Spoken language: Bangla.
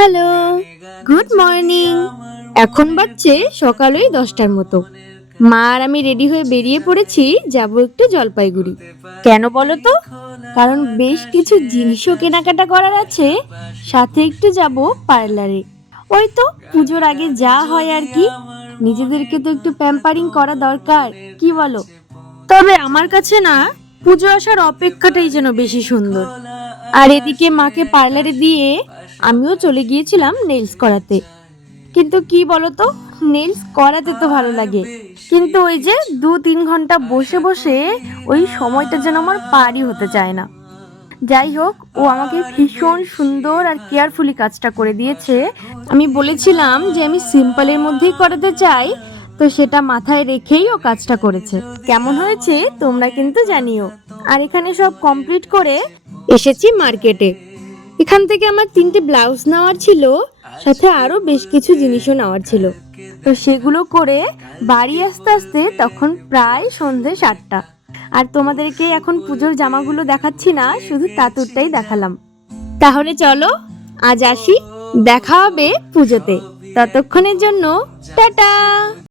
Hello, good morning. এখন বাজছে সকাল ওই 10টার মতো। মা আর আমি রেডি হয়ে বেরিয়ে পড়েছি, যাব একটু জলপাইগুড়ি। কেন বলো তো? কারণ বেশ কিছু জিনিসও কেনাকাটা করার আছে, সাথে একটু যাব পার্লারে। ওই তো পুজোর আগে যা হয় আর কি, নিজেদেরকে তো একটু প্যাম্পারিং করা দরকার, কি বলো? তবে আমার কাছে না, পুজো আসার অপেক্ষাটাই যেন বেশি সুন্দর। আর এদিকে মাকে পার্লারে দিয়ে আমিও চলে গিয়েছিলাম নেলস করাতে। কিন্তু কি বলতো, নেলস করাতে তো ভালো লাগে, কিন্তু ওই যে 2-3 ঘন্টা বসে বসে ওই সময়টা যেন আমার পারই হতে চায় না। যাই হোক, ও আমাকে ভীষণ সুন্দর আর কেয়ারফুলি কাজটা করে দিয়েছে। আমি বলেছিলাম যে আমি সিম্পলের মধ্যেই করাতে চাই, তো সেটা মাথায় রেখেই ও কাজটা করেছে। কেমন হয়েছে তোমরা কিন্তু জানিও। আর এখানে সব কমপ্লিট করে এসেছি মার্কেটে। এখান থেকে আমার 3টে ব্লাউজ নেওয়ার ছিল, সাথে আরো বেশ কিছু জিনিসও নেওয়ার ছিল। তো সেগুলো করে বাড়ি আসতে আসতে তখন প্রায় সন্ধে 7টা। আর তোমাদেরকে এখন পুজোর জামাগুলো দেখাচ্ছি না, শুধু তাঁতুরটাই দেখালাম। তাহলে চলো আজ আসি, দেখা হবে পুজোতে। ততক্ষণের জন্য টাটা।